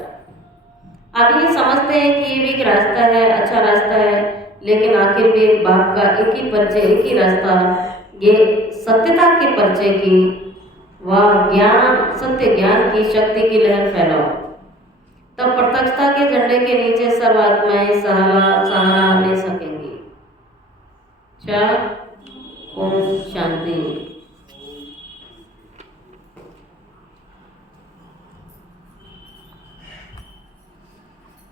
अब ये समझते हैं कि ये भी एक रास्ता है, अच्छा रास्ता है, लेकिन आखिर भी एक बाप का एक ही परिचय, एक ही रास्ता, ये सत्यता के परिचय की वह ज्ञान, सत्य ज्ञान की शक्ति की लहर फैलाओ। तब प्रत्यक्षता के झंडे के नीचे सर्वात्माएं सहारा ले सकेंगी। 4